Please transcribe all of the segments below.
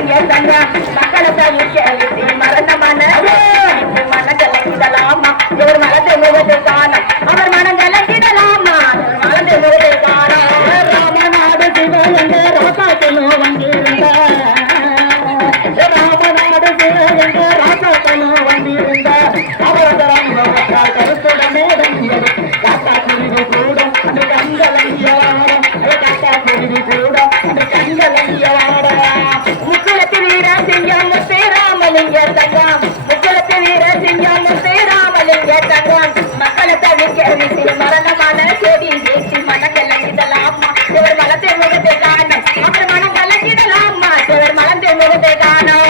மலிங்க தங்கம் மக்களை தவிக்க மரணமான மனங்கலங்கிடலாமா இவர் மனத்தை முகத்தை காணும் அவர் மனங்கலங்கிடலாமா மனத்தை முகத்தை காணும் ராமநாடு சிவகங்கை ராசாத்தனோ வந்திருந்தார் ராமநாடு சிவகங்கை ராசாத்தனோ வந்திருந்தார் அவரது அனுபவத்தால் கருத்துடனே வந்தது காத்தா குருவி கூட அந்த கண்கலங்கியவாரம் காத்தா குருவி கூட அந்த கண்கலங்கியவாரம் முக்குளத்து வீர சிங்கம் ஸ்ரீராமலிங்க தங்கம் முக்குளத்து வீர சிங்கம் ஸ்ரீராமலிங்க தங்கம் மக்களை தவிக்க வீசி மரணமான செடி வீசி மனங்கலங்கிடலாமா இவர் மனத்தை முகத்தை காணும் அவர் மனங்கலங்கிடலாமா இவர் மனத்தை முகத்தை காணும்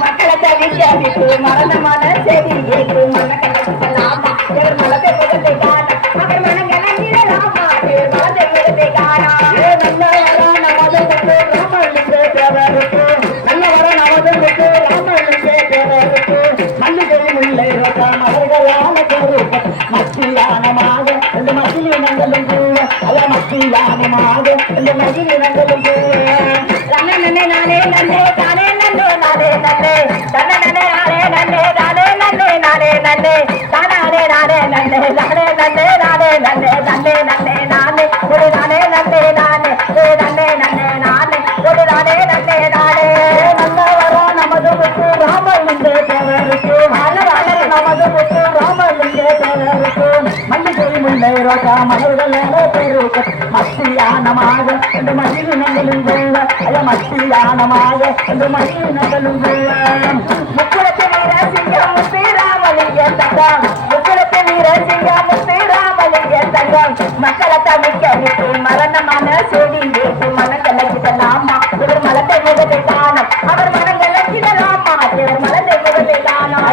மக்களை தவிக்க மரணமான செடி கேட்டு மனக்கலாமா இவர் மலத்தை முகத்தை காண அவர் மனங்கலங்கிடலாமா இவர் மலத்தை முகத்தை காணா நல்ல வர நமது ராமலிங்கே தேவருக்கு நல்ல வர நமது ராமலிங்கே தேவருக்கு மல்லிகை முல்லை ரோசாம் அவர்களான கோருக்க மத்தியானமாக இந்த மகிழினங்களும் கூட அல்ல மத்தியானமாக இந்த மகிழினங்களும் கூட நன்னே நானே நன்னே தானே நன்னோ நானே நன்னே தன்ன நன்னே நானே நன்னே தானே நன்னே நானே நன்னே தானே நானே நன்னே தானே நன்னே நானே நன்னே தன்னே நன்னே நானே ஒரு நானே நன்னே நானே நன்னே நன்னே நானே ஒரு நானே நன்னே நானே நல்ல வர நமது முத்து ராமலிங்கே தேவருக்கு நல்ல வர நமது முத்து ராமலிங்கே தேவருக்கு மல்லிகை முல்லை ரோசா மலர்களே பெருக்க மத்தியானமாக இந்த மகிழினங்களும் கூட மத்தியானமாக இந்த மகிழினங்களும் கூட முக்குளத்து வீர சிங்கம் ஸ்ரீராமலிங்க தங்கம் முக்குளத்து வீர சிங்கம் ஸ்ரீராமலிங்க தங்கம் மக்களை தவிக்க விட்டு மரணமான செடி வீட்டு மனங்கலங்கிடலாமா இவர் மலத்தை முகத்தை காணும் அவர் மனங்கலங்கிடலாமா இவர் மலத்தை முகத்தை காணும்